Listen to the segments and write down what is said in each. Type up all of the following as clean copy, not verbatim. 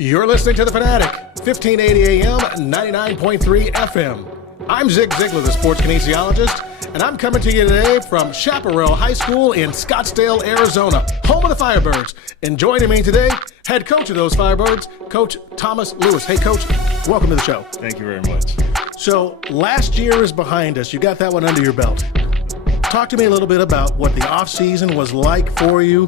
You're listening to The Fanatic, 1580 AM, 99.3 FM. I'm Zig Ziglar, the sports kinesiologist, and I'm coming to you today from Chaparral High School in Scottsdale, Arizona, home of the Firebirds. And joining me today, head coach of those Firebirds, Coach Thomas Lewis. Hey, Coach, welcome to the show. Thank you very much. So last year is behind us. You got that one under your belt. Talk to me a little bit about what the offseason was like for you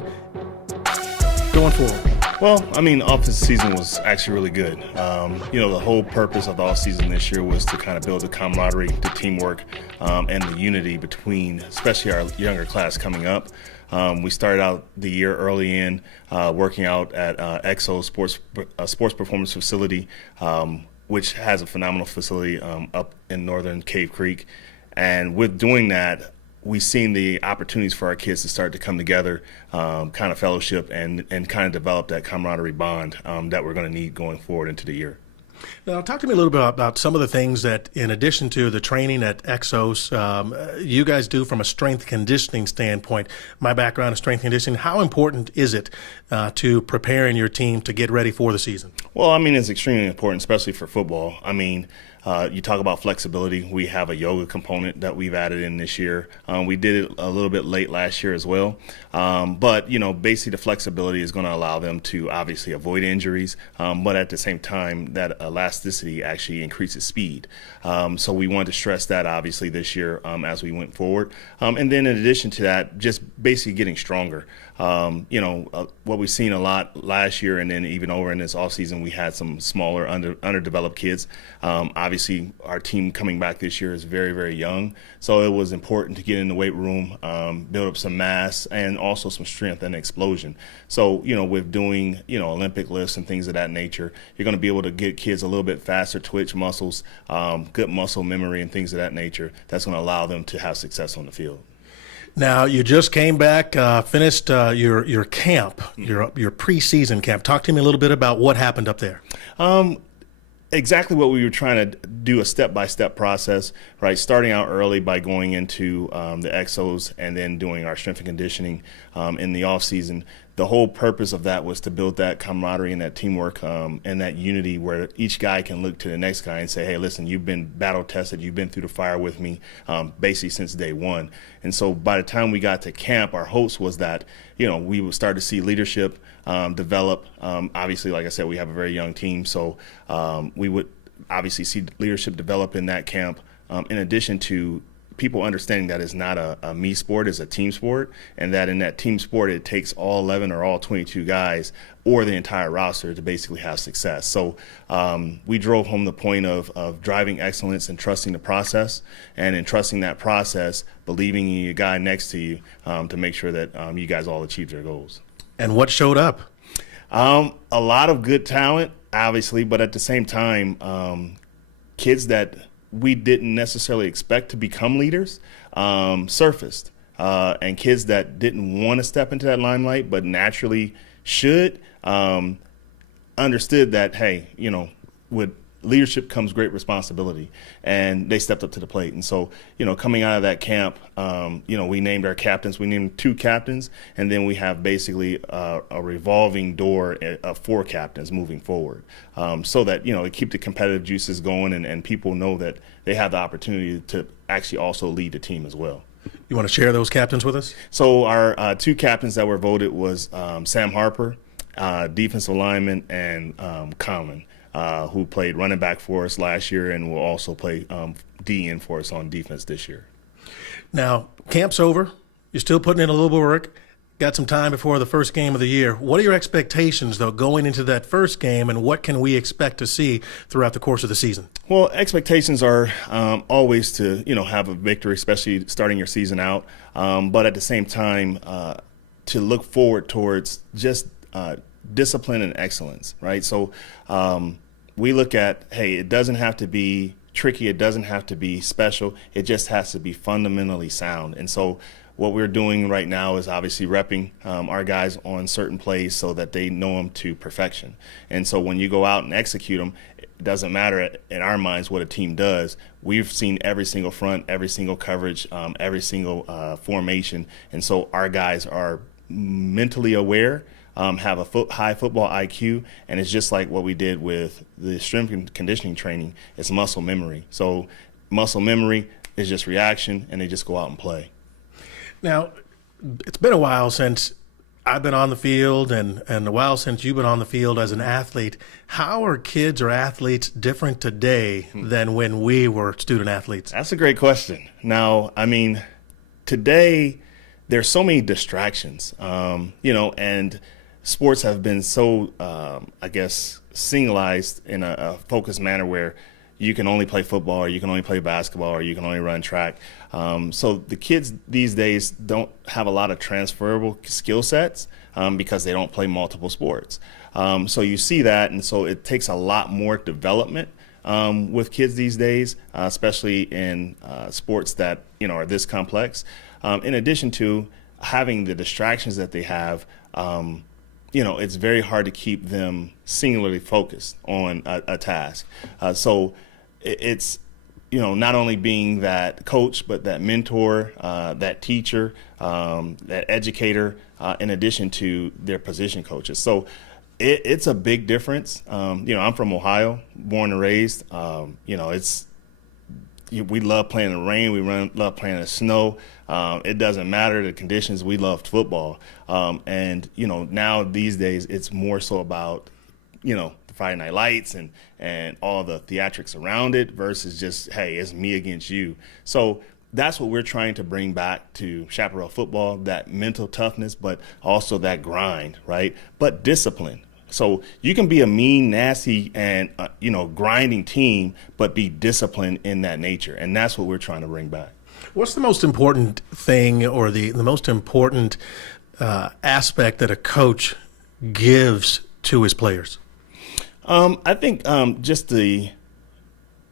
going forward. Well, I mean, off-season season was actually really good. The whole purpose of the off-season this year was to kind of build the camaraderie, the teamwork, and the unity between, especially our younger class coming up. We started out the year early in working out at XO Sports Performance Facility, which has a phenomenal facility up in northern Cave Creek. And with doing that, we've seen the opportunities for our kids to start to come together, kind of fellowship, and kind of develop that camaraderie bond that we're going to need going forward into the year. Now, talk to me a little bit about some of the things that, in addition to the training at Exos, you guys do from a strength conditioning standpoint. My background is strength conditioning. How important is it to preparing your team to get ready for the season? Well, I mean, it's extremely important, especially for football. I mean, you talk about flexibility. We have a yoga component that we've added in this year. We did it a little bit late last year as well. But basically the flexibility is going to allow them to obviously avoid injuries, but at the same time, that elasticity actually increases speed. So we wanted to stress that obviously this year as we went forward. And then in addition to that, just basically getting stronger. What we've seen a lot last year, and then even over in this offseason, we had some smaller underdeveloped kids. Obviously, our team coming back this year is very, very young, so it was important to get in the weight room, build up some mass, and also some strength and explosion. So, with doing, Olympic lifts and things of that nature, you're going to be able to get kids a little bit faster twitch muscles, good muscle memory, and things of that nature. That's going to allow them to have success on the field. Now, you just came back, finished your camp, your preseason camp. Talk to me a little bit about what happened up there. Exactly what we were trying to do, a step-by-step process, right? Starting out early by going into the Exos and then doing our strength and conditioning in the off-season. The whole purpose of that was to build that camaraderie and that teamwork and that unity where each guy can look to the next guy and say, hey, listen, you've been battle-tested, you've been through the fire with me basically since day one. And so by the time we got to camp, our hopes was that, we would start to see leadership develop. Obviously, like I said, we have a very young team, so we would obviously see leadership develop in that camp, in addition to people understanding that it's not a me sport, it's a team sport, and that in that team sport it takes all 11 or all 22 guys or the entire roster to basically have success. So we drove home the point of driving excellence and trusting the process, and in trusting that process, believing in your guy next to you to make sure that you guys all achieve your goals. And what showed up? A lot of good talent, obviously, but at the same time, kids that we didn't necessarily expect to become leaders surfaced, and kids that didn't want to step into that limelight but naturally should understood that, hey, with leadership comes great responsibility, and they stepped up to the plate. And so, coming out of that camp, we named our captains. We named 2 captains, and then we have basically a revolving door of 4 captains moving forward, so that, to keep the competitive juices going, and people know that they have the opportunity to actually also lead the team as well. You want to share those captains with us? So our 2 captains that were voted was Sam Harper, defensive lineman, and Common, who played running back for us last year and will also play DN for us on defense this year. Now, camp's over. You're still putting in a little bit of work. Got some time before the first game of the year. What are your expectations, though, going into that first game, and what can we expect to see throughout the course of the season? Well, expectations are always to, have a victory, especially starting your season out. But at the same time, to look forward towards just discipline and excellence, right? So we look at, hey, it doesn't have to be tricky. It doesn't have to be special. It just has to be fundamentally sound. And so what we're doing right now is obviously repping our guys on certain plays so that they know them to perfection. And so when you go out and execute them, it doesn't matter in our minds what a team does. We've seen every single front, every single coverage, every single formation. And so our guys are mentally aware have a high football IQ, and it's just like what we did with the strength and conditioning training. It's muscle memory. So muscle memory is just reaction, and they just go out and play. Now, it's been a while since I've been on the field and a while since you've been on the field as an athlete. How are kids or athletes different today than when we were student athletes? That's a great question. Now, I mean, today there's so many distractions, and sports have been so, I guess, singleized in a focused manner where you can only play football or you can only play basketball or you can only run track. So the kids these days don't have a lot of transferable skill sets because they don't play multiple sports. So you see that, and so it takes a lot more development with kids these days, especially in sports that are this complex. In addition to having the distractions that they have, it's very hard to keep them singularly focused on a task. So it's not only being that coach, but that mentor, that teacher, that educator, in addition to their position coaches. So it's a big difference. I'm from Ohio, born and raised. We love playing in the rain. We love playing in the snow. It doesn't matter the conditions. We loved football. And now these days it's more so about, the Friday Night Lights and all the theatrics around it versus just, hey, it's me against you. So that's what we're trying to bring back to Chaparral football, that mental toughness, but also that grind, right? But discipline. So you can be a mean, nasty, and grinding team, but be disciplined in that nature, and that's what we're trying to bring back. What's the most important thing, or the most important aspect that a coach gives to his players? I think just the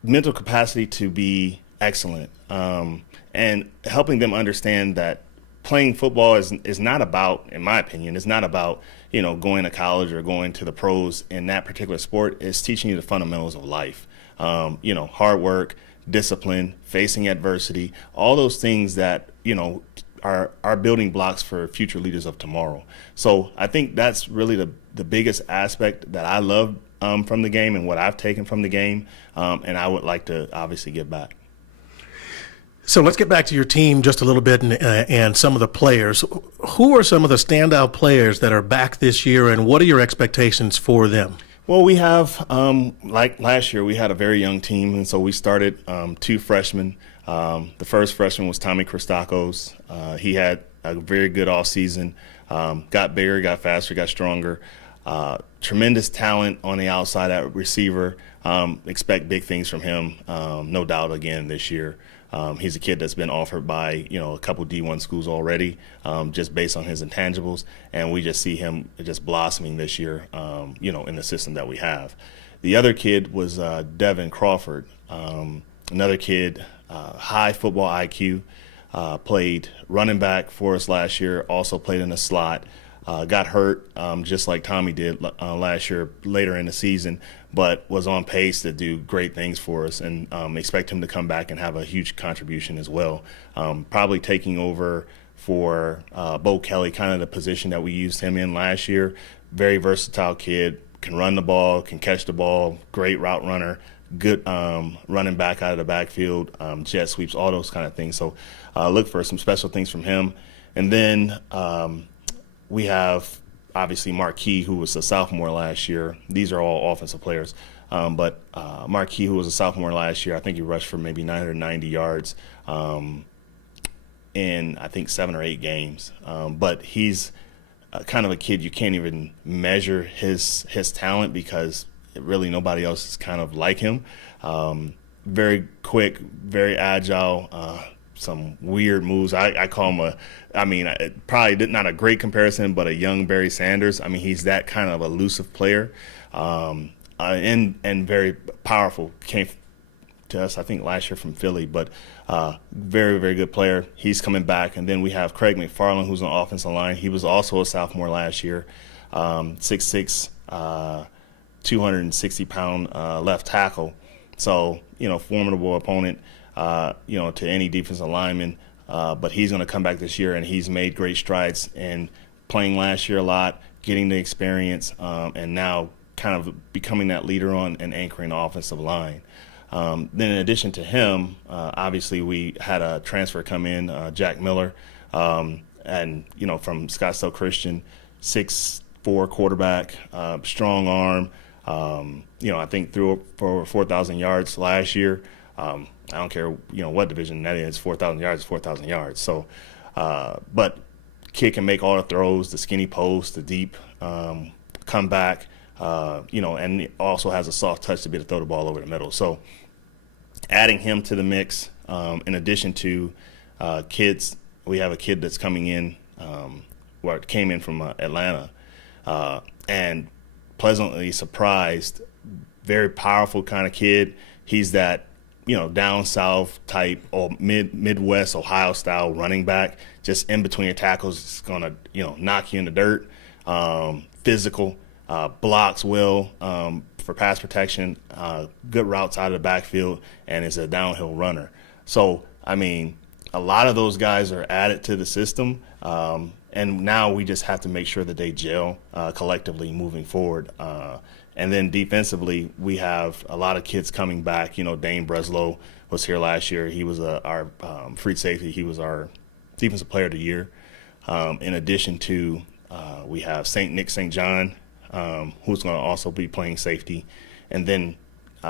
mental capacity to be excellent, and helping them understand that playing football is not about, in my opinion, is not about going to college or going to the pros in that particular sport. It's teaching you the fundamentals of life. Hard work, discipline, facing adversity, all those things that are building blocks for future leaders of tomorrow. So I think that's really the biggest aspect that I love from the game and what I've taken from the game, and I would like to obviously give back. So let's get back to your team just a little bit and some of the players. Who are some of the standout players that are back this year, and what are your expectations for them? Well, we have, like last year, we had a very young team, and so we started 2 freshmen. The first freshman was Tommy Christakos. He had a very good offseason, got bigger, got faster, got stronger. Tremendous talent on the outside at receiver. Expect big things from him, no doubt, again this year. He's a kid that's been offered by a couple D1 schools already, just based on his intangibles, and we just see him just blossoming this year, in the system that we have. The other kid was Devin Crawford, another kid, high football IQ, played running back for us last year, also played in the slot. Got hurt just like Tommy did last year later in the season, but was on pace to do great things for us, and expect him to come back and have a huge contribution as well. Probably taking over for Bo Kelly, kind of the position that we used him in last year. Very versatile kid, can run the ball, can catch the ball, great route runner, good running back out of the backfield, jet sweeps, all those kind of things. So look for some special things from him. And then we have obviously Marquis, who was a sophomore last year. These are all offensive players. But Marquis, who was a sophomore last year, I think he rushed for maybe 990 yards in, I think, 7 or 8 games. But he's kind of a kid you can't even measure his talent because really nobody else is kind of like him. Very quick, very agile, some weird moves. I call him probably not a great comparison, but a young Barry Sanders. I mean, he's that kind of elusive player, and very powerful. Came to us, I think, last year from Philly, but very, very good player. He's coming back. And then we have Craig McFarland, who's on offensive line. He was also a sophomore last year, 6'6", 260-pound left tackle. So, formidable opponent, to any defensive lineman. But he's going to come back this year, and he's made great strides in playing last year a lot, getting the experience, and now kind of becoming that leader on and anchoring the offensive line. Then in addition to him, obviously we had a transfer come in, Jack Miller, and from Scottsdale Christian, 6'4" quarterback, strong arm. I think threw for over 4,000 yards last year. I don't care what division that is. 4,000 yards is 4,000 yards. So, but kid can make all the throws, the skinny post, the deep comeback. And also has a soft touch to be able to throw the ball over the middle. So adding him to the mix, in addition to kids, we have a kid that's coming in, came in from Atlanta, and pleasantly surprised, very powerful kind of kid. He's that, down south type or Midwest Ohio style running back, just in between your tackles, it's going to, knock you in the dirt, physical. Blocks well for pass protection, good routes out of the backfield, and is a downhill runner. So, a lot of those guys are added to the system, and now we just have to make sure that they gel collectively moving forward. And then defensively, we have a lot of kids coming back. Dane Breslow was here last year. He was our free safety. He was our defensive player of the year. In addition to, we have Nick St. John, who's going to also be playing safety. And then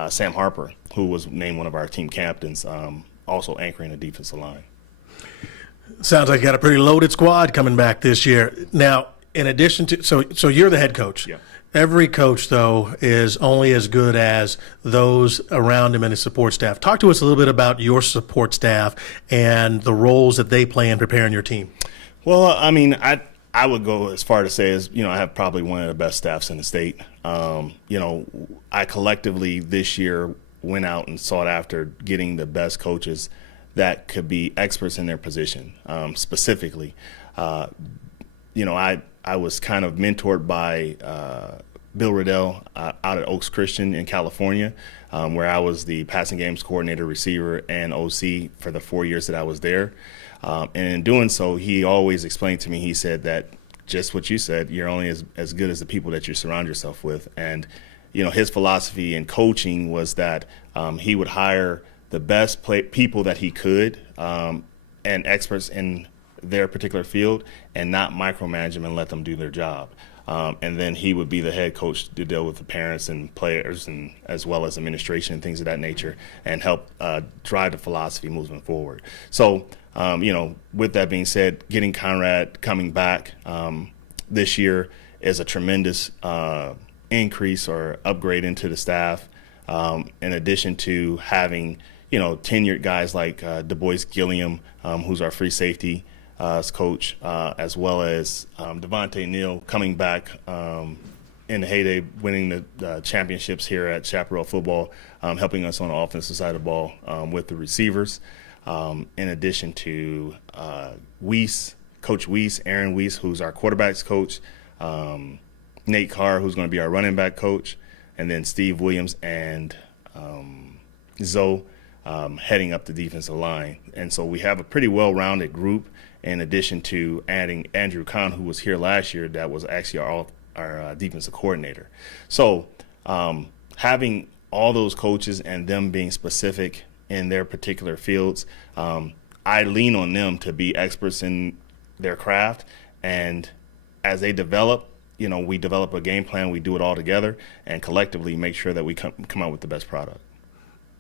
Sam Harper, who was named one of our team captains, also anchoring the defensive line. Sounds like you got a pretty loaded squad coming back this year. Now, in addition to, so you're the head coach. Yeah. Every coach, though, is only as good as those around him and his support staff. Talk to us a little bit about your support staff and the roles that they play in preparing your team. Well, I would go as far to say as, I have probably one of the best staffs in the state. I collectively this year went out and sought after getting the best coaches that could be experts in their position. Specifically, I was kind of mentored by Bill Riddell out at Oaks Christian in California, where I was the passing games coordinator, receiver, and OC for the 4 years that I was there. And in doing so, he always explained to me, he said that just what you said, you're only as good as the people that you surround yourself with. And, his philosophy in coaching was that he would hire the best people that he could and experts in their particular field and not micromanage them and let them do their job. And then he would be the head coach to deal with the parents and players and as well as administration and things of that nature and help drive the philosophy moving forward. So, with that being said, getting Conrad coming back this year is a tremendous increase or upgrade into the staff. In addition to having, tenured guys like Du Bois Gilliam, who's our free safety coach, as well as Devontae Neal coming back in the heyday, winning the championships here at Chaparral football, helping us on the offensive side of the ball with the receivers. In addition to Coach Weiss, Aaron Weiss, who's our quarterbacks coach, Nate Carr, who's going to be our running back coach, and then Steve Williams and Zoe heading up the defensive line. And so we have a pretty well-rounded group, in addition to adding Andrew Kahn, who was here last year, that was actually our defensive coordinator. So having all those coaches and them being specific in their particular fields, I lean on them to be experts in their craft. And as they develop, we develop a game plan, we do it all together, and collectively make sure that we come out with the best product.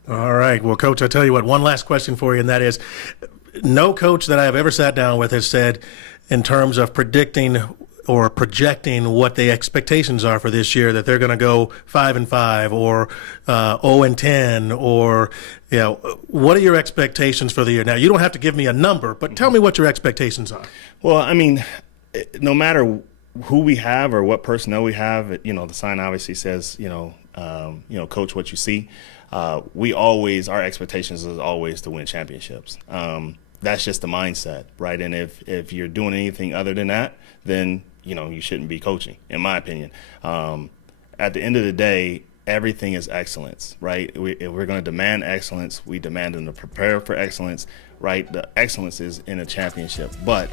All right. Well, Coach, I tell you what, one last question for you, and that is, no coach that I have ever sat down with has said, in terms of predicting or projecting what the expectations are for this year, that they're going to go 5-5 or 0-10, or what are your expectations for the year? Now, you don't have to give me a number, but tell me what your expectations are. Well, no matter who we have or what personnel we have, the sign obviously says, coach what you see. Our expectations is always to win championships. That's just the mindset, right? And if you're doing anything other than that, then, you shouldn't be coaching, in my opinion. At the end of the day, everything is excellence, right? If we're going to demand excellence, we demand them to prepare for excellence, right? The excellence is in a championship, but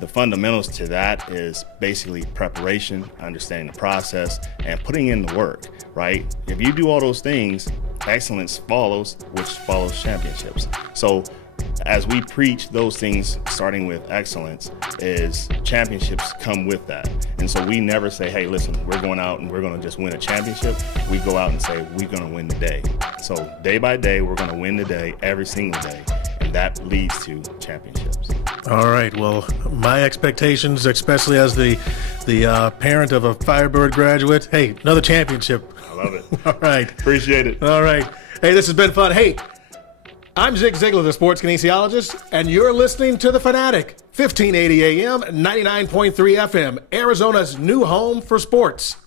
the fundamentals to that is basically preparation, understanding the process, and putting in the work, right? If you do all those things, excellence follows, which follows championships. So as we preach those things, starting with excellence, is championships come with that. And so we never say, hey, listen, we're going out and we're going to just win a championship. We go out and say, we're going to win the day. So day by day, we're going to win the day every single day. And that leads to championships. All right. Well, my expectations, especially as the parent of a Firebird graduate, hey, another championship. I love it. All right. Appreciate it. All right. Hey, this has been fun. Hey, I'm Zig Ziglar, the sports kinesiologist, and you're listening to The Fanatic, 1580 AM, 99.3 FM, Arizona's new home for sports.